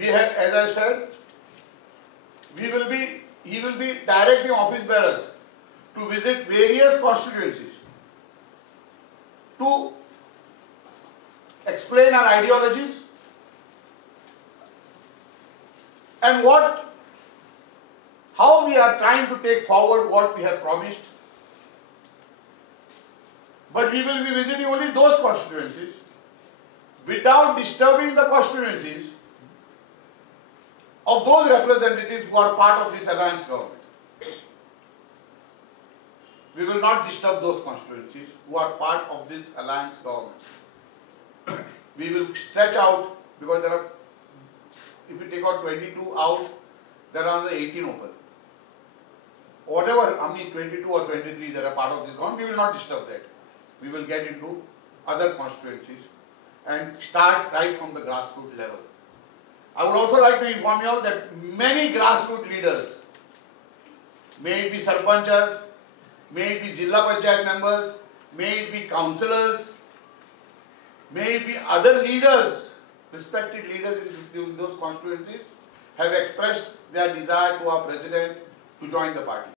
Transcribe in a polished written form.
We have, as I said, he will be directing office bearers to visit various constituencies to explain our ideologies and how we are trying to take forward what we have promised. But we will be visiting only those constituencies without disturbing the constituencies of those representatives who are part of this alliance government. We will not disturb those constituencies who are part of this alliance government. We will stretch out, because there are, if you take out 22 out, there are another 18 open. Whatever, how many 22 or 23 that are part of this government, we will not disturb that. We will get into other constituencies and start right from the grassroots level. I would also like to inform you all that many grassroots leaders, may it be sarpanchas, may it be Jilla Panchayat members, may it be councillors, may it be other leaders, respected leaders in those constituencies, have expressed their desire to our president to join the party.